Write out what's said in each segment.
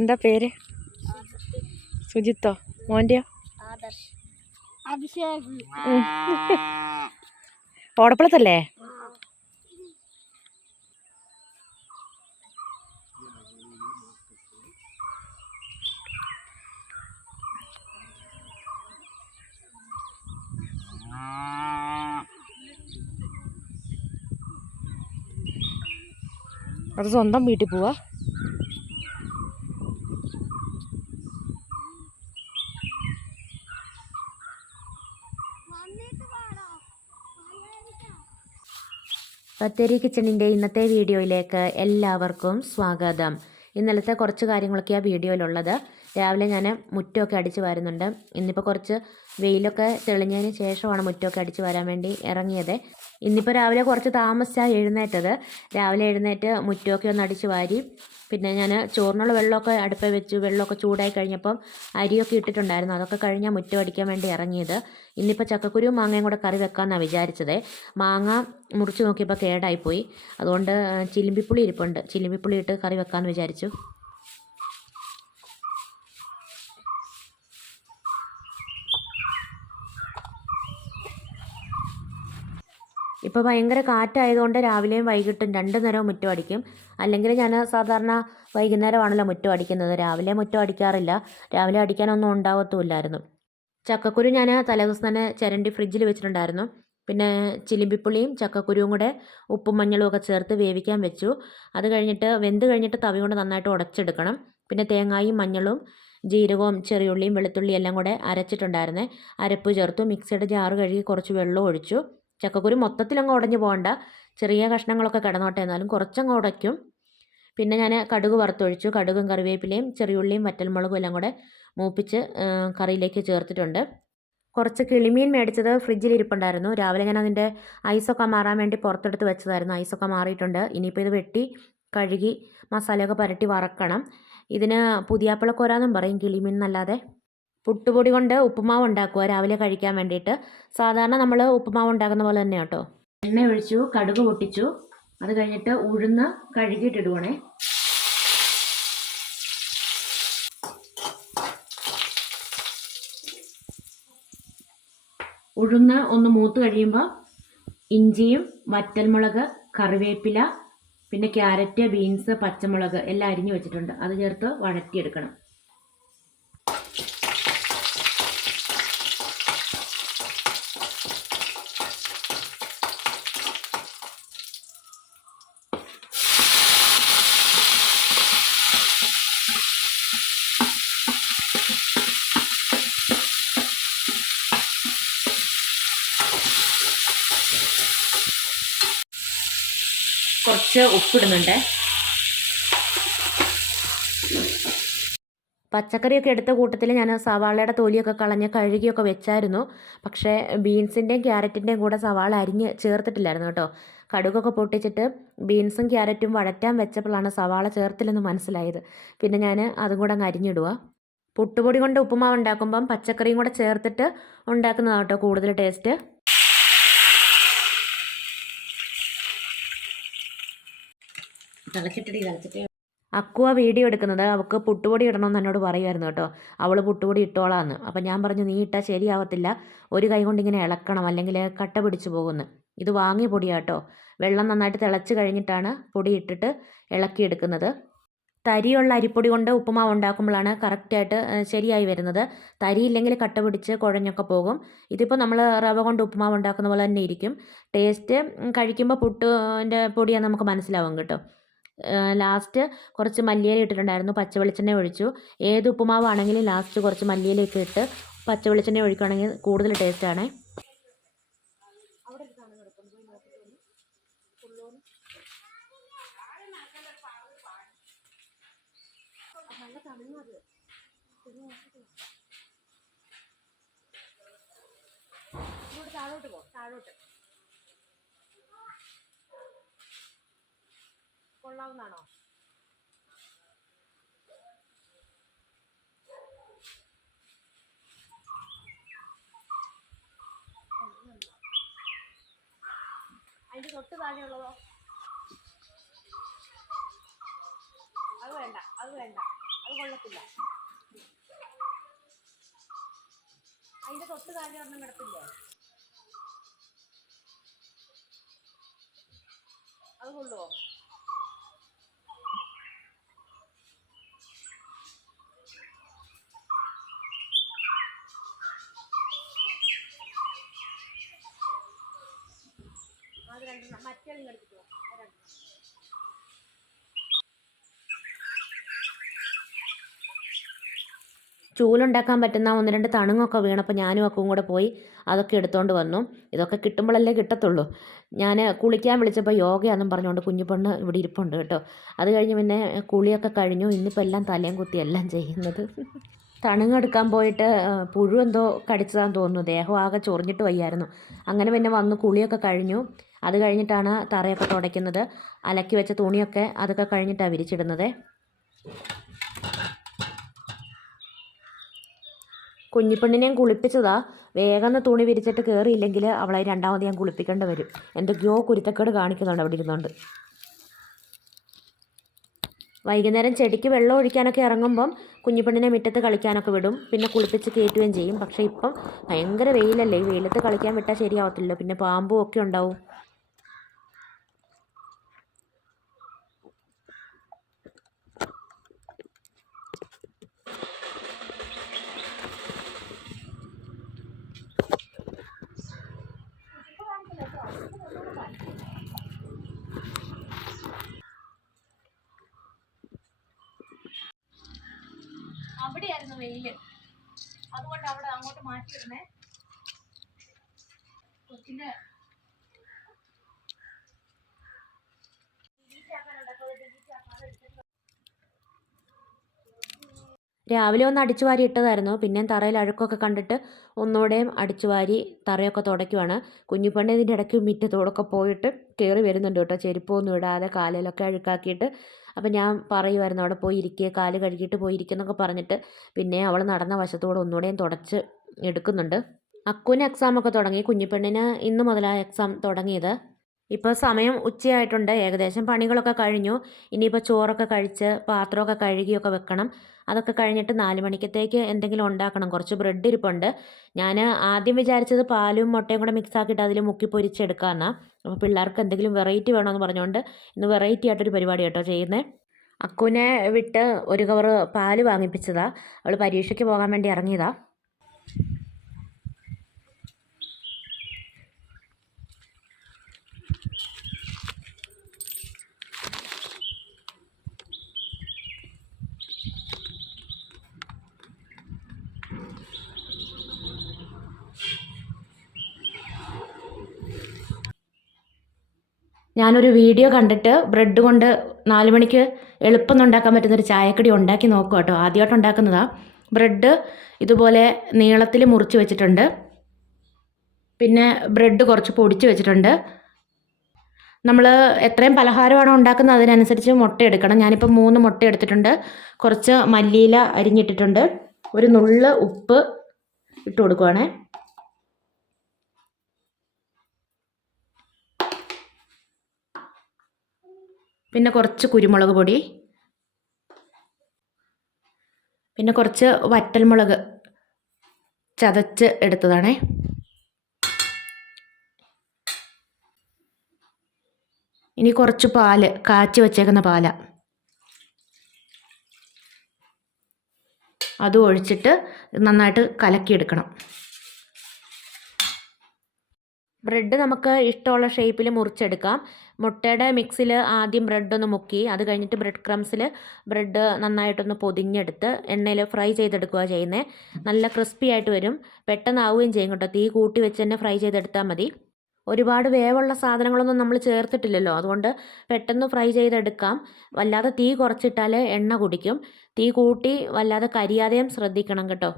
എന്താ പേര്? സുജിത്തോ? മോൻ്റെയോ? ഓടപ്പളത്തല്ലേ? അത് സ്വന്തം വീട്ടിൽ പോവാ. ബത്തേരി കിച്ചണിൻ്റെ ഇന്നത്തെ വീഡിയോയിലേക്ക് എല്ലാവർക്കും സ്വാഗതം. ഇന്നലത്തെ കുറച്ച് കാര്യങ്ങളൊക്കെ ആ വീഡിയോയിലുള്ളത്. രാവിലെ ഞാൻ മുറ്റമൊക്കെ അടിച്ച് വാരുന്നുണ്ട്. ഇന്നിപ്പോൾ കുറച്ച് വെയിലൊക്കെ തെളിഞ്ഞതിന് ശേഷമാണ് മുറ്റമൊക്കെ അടിച്ച് വരാൻ വേണ്ടി ഇറങ്ങിയത്. ഇന്നിപ്പോൾ രാവിലെ കുറച്ച് താമസിച്ചാണ് എഴുന്നേറ്റത്. രാവിലെ എഴുന്നേറ്റ് മുറ്റമൊക്കെ ഒന്ന് അടിച്ച് വാരി, പിന്നെ ഞാൻ ചോറിനുള്ള വെള്ളമൊക്കെ അടുപ്പിൽ വെച്ചു. വെള്ളമൊക്കെ ചൂടായി കഴിഞ്ഞപ്പം അരിയൊക്കെ ഇട്ടിട്ടുണ്ടായിരുന്നു. അതൊക്കെ കഴിഞ്ഞാൽ മുറ്റം അടിക്കാൻ വേണ്ടി ഇറങ്ങിയത്. ഇന്നിപ്പോൾ ചക്കക്കുരുവും മാങ്ങയും കൂടെ കറി വെക്കാമെന്നാണ് വിചാരിച്ചത്. മാങ്ങ മുറിച്ച് നോക്കിയപ്പോൾ കേടായിപ്പോയി. അതുകൊണ്ട് ചിലിമ്പിപ്പുളി ഇരിപ്പുണ്ട്. ചിലിമ്പിപ്പുളി ഇട്ട് കറി വെക്കാമെന്ന് വിചാരിച്ചു. ഇപ്പോൾ ഭയങ്കര കാറ്റായതുകൊണ്ട് രാവിലെയും വൈകിട്ടും 2 നേരവും മുറ്റം അടിക്കും. അല്ലെങ്കിൽ ഞാൻ സാധാരണ വൈകുന്നേരമാണല്ലോ മുറ്റം അടിക്കുന്നത്. രാവിലെ മുറ്റം അടിക്കാറില്ല. രാവിലെ അടിക്കാനൊന്നും ഉണ്ടാവത്തുമില്ലായിരുന്നു. ചക്കക്കുരു ഞാൻ തലേദിവസം തന്നെ ചിരണ്ടി ഫ്രിഡ്ജിൽ വെച്ചിട്ടുണ്ടായിരുന്നു. പിന്നെ ചിലിമ്പിപ്പുളിയും ചക്കക്കുരുവും കൂടെ ഉപ്പും മഞ്ഞളും ഒക്കെ ചേർത്ത് വേവിക്കാൻ വെച്ചു. അത് കഴിഞ്ഞിട്ട് വെന്ത് കഴിഞ്ഞിട്ട് തവി കൊണ്ട് നന്നായിട്ട് ഉടച്ചെടുക്കണം. പിന്നെ തേങ്ങായും മഞ്ഞളും ജീരകവും ചെറിയുള്ളിയും വെളുത്തുള്ളിയും എല്ലാം കൂടെ അരച്ചിട്ടുണ്ടായിരുന്നേ. അരപ്പ് ചേർത്തു. മിക്സിയുടെ ജാറ് കഴുകി കുറച്ച് വെള്ളം ഒഴിച്ചു. ചക്കക്കുരു മൊത്തത്തിലങ്ങ് ഉടഞ്ഞു പോകണ്ട, ചെറിയ കഷ്ണങ്ങളൊക്കെ കിടന്നോട്ടെ, എന്നാലും കുറച്ചങ്ങ് ഉടയ്ക്കും. പിന്നെ ഞാൻ കടുക് വറുത്തൊഴിച്ചു. കടുകും കറിവേപ്പിലയും ചെറിയുള്ളിയും വറ്റൽമുളകും എല്ലാം കൂടെ മൂപ്പിച്ച് കറിയിലേക്ക് ചേർത്തിട്ടുണ്ട്. കുറച്ച് കിളിമീൻ മേടിച്ചത് ഫ്രിഡ്ജിൽ ഇരിപ്പുണ്ടായിരുന്നു. രാവിലെ ഞാൻ അതിൻ്റെ ഐസൊക്കെ മാറാൻ വേണ്ടി പുറത്തെടുത്ത് വെച്ചതായിരുന്നു. ഐസൊക്കെ മാറിയിട്ടുണ്ട്. ഇനിയിപ്പോൾ ഇത് വെട്ടി കഴുകി മസാലയൊക്കെ പുരട്ടി വറക്കണം. ഇതിന് പുതിയാപ്പിളക്കോരാന്നും പറയും, കിളിമീൻ എന്നല്ലാതെ. പുട്ടുപൊടി കൊണ്ട് ഉപ്പുമാവ് ഉണ്ടാക്കുക രാവിലെ കഴിക്കാൻ വേണ്ടിയിട്ട്. സാധാരണ നമ്മൾ ഉപ്പുമാവ് ഉണ്ടാക്കുന്ന പോലെ തന്നെ കേട്ടോ. എണ്ണ ഒഴിച്ചു, കടുക് പൊട്ടിച്ചു. അത് കഴിഞ്ഞിട്ട് ഉഴുന്ന് കഴുകിയിട്ടിടുവാണേ. ഉഴുന്ന് ഒന്ന് മൂത്ത് കഴിയുമ്പോൾ ഇഞ്ചിയും വറ്റൽമുളക് കറിവേപ്പില പിന്നെ ക്യാരറ്റ് ബീൻസ് പച്ചമുളക് എല്ലാം അരിഞ്ഞു വെച്ചിട്ടുണ്ട്. അത് ചേർത്ത് വഴറ്റിയെടുക്കണം. കുറച്ച് ഉപ്പിടുന്നുണ്ട്. പച്ചക്കറിയൊക്കെ എടുത്ത കൂട്ടത്തിൽ ഞാൻ സവാളയുടെ തൊലിയൊക്കെ കളഞ്ഞ് കഴുകിയൊക്കെ വെച്ചായിരുന്നു. പക്ഷേ ബീൻസിൻ്റെയും ക്യാരറ്റിൻ്റെയും കൂടെ സവാള അരിഞ്ഞ് ചേർത്തിട്ടില്ലായിരുന്നു കേട്ടോ. കടുകൊക്കെ പൊട്ടിച്ചിട്ട് ബീൻസും ക്യാരറ്റും വഴറ്റാൻ വെച്ചപ്പോഴാണ് സവാള ചേർത്തില്ലെന്ന് മനസ്സിലായത്. പിന്നെ ഞാൻ അതും കൂടെ അങ്ങ് അരിഞ്ഞിടുക. പുട്ടുപൊടി കൊണ്ട് ഉപ്പുമാവ് ഉണ്ടാക്കുമ്പം പച്ചക്കറിയും കൂടെ ചേർത്തിട്ട് ഉണ്ടാക്കുന്നതാണ് കേട്ടോ കൂടുതൽ ടേസ്റ്റ്. തിളച്ചിട്ട് അക്കുവ വീഡിയോ എടുക്കുന്നത്. അവൾക്ക് പുട്ടുപൊടി ഇടണമെന്ന് എന്നോട് പറയുമായിരുന്നു കേട്ടോ. അവൾ പുട്ടുപൊടി ഇട്ടോളാന്ന്. അപ്പം ഞാൻ പറഞ്ഞു, നീ ഇട്ടാൽ ശരിയാവത്തില്ല, ഒരു കൈ കൊണ്ട് ഇങ്ങനെ ഇളക്കണം, അല്ലെങ്കിൽ കട്ട പിടിച്ചു പോകുന്നു. ഇത് വാങ്ങിയ പൊടിയാട്ടോ. വെള്ളം നന്നായിട്ട് തിളച്ച് കഴിഞ്ഞിട്ടാണ് പൊടി ഇട്ടിട്ട് ഇളക്കിയെടുക്കുന്നത്. തരിയുള്ള അരിപ്പൊടി കൊണ്ട് ഉപ്പുമാവ് ഉണ്ടാക്കുമ്പോഴാണ് കറക്റ്റായിട്ട് ശരിയായി വരുന്നത്. തരിയില്ലെങ്കിൽ കട്ട പിടിച്ച് കുഴഞ്ഞൊക്കെ പോകും. ഇതിപ്പോൾ നമ്മൾ റവ കൊണ്ട് ഉപ്പുമാവ് ഉണ്ടാക്കുന്ന പോലെ തന്നെ ഇരിക്കും. ടേസ്റ്റ് കഴിക്കുമ്പോൾ പുട്ടിൻ്റെ പൊടിയാന്ന് നമുക്ക് മനസ്സിലാവും കേട്ടോ. ലാസ്റ്റ് കുറച്ച് മല്ലിയില ഇട്ടിട്ടുണ്ടായിരുന്നു. പച്ച വെളിച്ചെണ്ണ ഒഴിച്ചു. ഏത് ഉപ്പുമാവാണെങ്കിലും ലാസ്റ്റ് കുറച്ച് മല്ലിയിലയൊക്കെ ഇട്ട് പച്ച വെളിച്ചെണ്ണ ഒഴിക്കുകയാണെങ്കിൽ കൂടുതൽ ടേസ്റ്റാണ്. താഴോട്ട് കൊള്ളാവുന്നതാണോ? അതിൻ്റെ തൊട്ട് താഴെയുള്ളതോ? അത് വേണ്ട, അത് വേണ്ട, അത് കൊള്ളത്തില്ല. അതിന്റെ തൊട്ട് താഴെ ഒന്നും കിടപ്പില്ലേ, അത് കൊള്ളുവോ? അത് രണ്ടെണ്ണം മറ്റേ കളിപ്പിച്ചോ. ചൂലുണ്ടാക്കാൻ പറ്റുന്ന 1-2 തണുങ്ങൊക്കെ വീണപ്പോൾ ഞാനും അക്കും കൂടെ പോയി അതൊക്കെ എടുത്തുകൊണ്ട് വന്നു. ഇതൊക്കെ കിട്ടുമ്പോഴല്ലേ കിട്ടത്തുള്ളൂ. ഞാൻ കുളിക്കാൻ വിളിച്ചപ്പോൾ യോഗയാണെന്നും പറഞ്ഞുകൊണ്ട് കുഞ്ഞിപ്പെണ്ണ് ഇവിടെ ഇരിപ്പുണ്ട് കേട്ടോ. അത് കഴിഞ്ഞ് പിന്നെ കുളിയൊക്കെ കഴിഞ്ഞു. ഇന്നിപ്പോൾ എല്ലാം തലയും കുത്തി എല്ലാം ചെയ്യുന്നത്. തണുങ്ങെടുക്കാൻ പോയിട്ട് പുഴു എന്തോ കടിച്ചതാന്ന് തോന്നുന്നു. ദേഹം ആകെ ചൊറിഞ്ഞിട്ട് വയ്യായിരുന്നു. അങ്ങനെ പിന്നെ വന്ന് കുളിയൊക്കെ കഴിഞ്ഞു. അത് കഴിഞ്ഞിട്ടാണ് തറയൊക്കെ തുടയ്ക്കുന്നത്. അലക്കി വെച്ച തുണിയൊക്കെ അതൊക്കെ കഴിഞ്ഞിട്ടാണ് വിരിച്ചിടുന്നത്. കുഞ്ഞിപ്പെണ്ണിനെയും കുളിപ്പിച്ചതാ. വേഗം തുണി വിരിച്ചിട്ട് കയറിയില്ലെങ്കിൽ അവളെ രണ്ടാമത് ഞാൻ കുളിപ്പിക്കേണ്ടി വരും. എന്തൊക്കെയോ കുരുത്തക്കേട് കാണിക്കുന്നുണ്ട് അവിടെ ഇരുന്നുകൊണ്ട്. വൈകുന്നേരം ചെടിക്ക് വെള്ളം ഒഴിക്കാനൊക്കെ ഇറങ്ങുമ്പം കുഞ്ഞിപ്പെണ്ണിനെ മുറ്റത്ത് കളിക്കാനൊക്കെ വിടും. പിന്നെ കുളിപ്പിച്ച് കയറ്റുകയും ചെയ്യും. പക്ഷേ ഇപ്പം ഭയങ്കര വെയിലല്ലേ, ഈ വെയിലത്ത് കളിക്കാൻ വിട്ടാൽ ശരിയാവത്തില്ല. പിന്നെ പാമ്പും ഒക്കെ ഉണ്ടാവും. അവിടെയായിരുന്നു വെയില്, അതുകൊണ്ട് അവിടെ അങ്ങോട്ട് മാറ്റിയിരുന്നേ. കൊച്ചിന്റെ രാവിലെ ഒന്ന് അടിച്ചു വാരി ഇട്ടതായിരുന്നു. പിന്നെ തറയിൽ അഴുക്കൊക്കെ കണ്ടിട്ട് ഒന്നുകൂടെയും അടിച്ചു വാരി തറയൊക്കെ തുടയ്ക്കുവാണ്. കുഞ്ഞിപ്പെണ്ണ് ഇതിൻ്റെ ഇടയ്ക്ക് മുറ്റത്തോടൊക്കെ പോയിട്ട് കയറി വരുന്നുണ്ട് കേട്ടോ, ചെരുപ്പൊന്നും ഇടാതെ കാലിലൊക്കെ അഴുക്കാക്കിയിട്ട്. അപ്പം ഞാൻ പറയുമായിരുന്നു അവിടെ പോയി ഇരിക്കുക, കാല് കഴുകിയിട്ട് പോയി ഇരിക്കുന്നൊക്കെ പറഞ്ഞിട്ട് പിന്നെ അവൾ നടന്ന വശത്തോടെ ഒന്നുകൂടെയും തുടച്ച് എടുക്കുന്നുണ്ട്. അക്കുവിന് എക്സാമൊക്കെ തുടങ്ങി. കുഞ്ഞിപ്പെണ്ണിന് ഇന്ന് മുതലാണ് എക്സാം തുടങ്ങിയത്. ഇപ്പോൾ സമയം ഉച്ചയായിട്ടുണ്ട്. ഏകദേശം പണികളൊക്കെ കഴിഞ്ഞു. ഇനിയിപ്പോൾ ചോറൊക്കെ കഴിച്ച് പാത്രമൊക്കെ കഴുകിയൊക്കെ വെക്കണം. അതൊക്കെ കഴിഞ്ഞിട്ട് 4 മണിക്കത്തേക്ക് എന്തെങ്കിലും ഉണ്ടാക്കണം. കുറച്ച് ബ്രെഡ് ഇരിപ്പുണ്ട്. ഞാൻ ആദ്യം വിചാരിച്ചത് പാലും മുട്ടയും കൂടെ മിക്സ് ആക്കിയിട്ട് അതിൽ മുക്കി പൊരിച്ചെടുക്കാമെന്നാണ്. അപ്പോൾ പിള്ളേർക്ക് എന്തെങ്കിലും വെറൈറ്റി വേണമെന്ന് പറഞ്ഞുകൊണ്ട് ഇന്ന് വെറൈറ്റി ആയിട്ടൊരു പരിപാടി കേട്ടോ ചെയ്യുന്നത്. അക്കുവിനെ വിട്ട് ഒരു കവറ് പാല് വാങ്ങിപ്പിച്ചതാണ്. അവൾ പരീക്ഷയ്ക്ക് പോകാൻ വേണ്ടി ഇറങ്ങിയതാണ്. ഞാനൊരു വീഡിയോ കണ്ടിട്ട് ബ്രെഡ് കൊണ്ട് 4 മണിക്ക് എളുപ്പം ഉണ്ടാക്കാൻ പറ്റുന്നൊരു ചായക്കടി ഉണ്ടാക്കി നോക്കുക കേട്ടോ. ആദ്യമായിട്ട് ഉണ്ടാക്കുന്നതാണ്. ബ്രെഡ് ഇതുപോലെ നീളത്തിൽ മുറിച്ച് വെച്ചിട്ടുണ്ട്. പിന്നെ ബ്രെഡ് കുറച്ച് പൊടിച്ച് വെച്ചിട്ടുണ്ട്. നമ്മൾ എത്രയും പലഹാരമാണോ ഉണ്ടാക്കുന്നത് അതിനനുസരിച്ച് മുട്ട എടുക്കണം. ഞാനിപ്പോൾ 3 മുട്ട എടുത്തിട്ടുണ്ട്. കുറച്ച് മല്ലിയില അരിഞ്ഞിട്ടിട്ടുണ്ട്. ഒരു നുള്ള് ഉപ്പ് ഇട്ട് കൊടുക്കുവാണേ. പിന്നെ കുറച്ച് കുരുമുളക് പൊടി, പിന്നെ കുറച്ച് വറ്റൽമുളക് ചതച്ച് എടുത്തതാണേ. ഇനി കുറച്ച് പാല്, കാച്ചി വച്ചേക്കുന്ന പാല, അതും ഒഴിച്ചിട്ട് നന്നായിട്ട് കലക്കിയെടുക്കണം. ബ്രെഡ് നമുക്ക് ഇഷ്ടമുള്ള ഷേപ്പിൽ മുറിച്ചെടുക്കാം. മുട്ടയുടെ മിക്സിൽ ആദ്യം ബ്രെഡൊന്ന് മുക്കി, അത് കഴിഞ്ഞിട്ട് ബ്രെഡ് ക്രംസിൽ ബ്രെഡ് നന്നായിട്ടൊന്ന് പൊതിഞ്ഞെടുത്ത് എണ്ണയിൽ ഫ്രൈ ചെയ്തെടുക്കുക ചെയ്യുന്നത്. നല്ല ക്രിസ്പി ആയിട്ട് വരും, പെട്ടെന്നാവുകയും ചെയ്യും കേട്ടോ. തീ കൂട്ടി വെച്ച് തന്നെ ഫ്രൈ ചെയ്തെടുത്താൽ മതി. ഒരുപാട് വേവുള്ള സാധനങ്ങളൊന്നും നമ്മൾ ചേർത്തിട്ടില്ലല്ലോ, അതുകൊണ്ട് പെട്ടെന്ന് ഫ്രൈ ചെയ്തെടുക്കാം. വല്ലാതെ തീ കുറച്ചിട്ടാൽ എണ്ണ കുടിക്കും. തീ കൂട്ടി വല്ലാതെ കരിയാതെയും ശ്രദ്ധിക്കണം കേട്ടോ.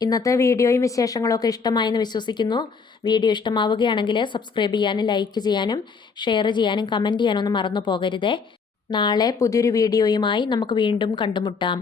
ഇന്നത്തെ വീഡിയോയും വിശേഷങ്ങളൊക്കെ ഇഷ്ടമായെന്ന് വിശ്വസിക്കുന്നു. വീഡിയോ ഇഷ്ടമാവുകയാണെങ്കിൽ സബ്സ്ക്രൈബ് ചെയ്യാനും ലൈക്ക് ചെയ്യാനും ഷെയർ ചെയ്യാനും കമൻറ്റ് ചെയ്യാനൊന്നും മറന്നു പോകരുതേ. നാളെ പുതിയൊരു വീഡിയോയുമായി നമുക്ക് വീണ്ടും കണ്ടുമുട്ടാം.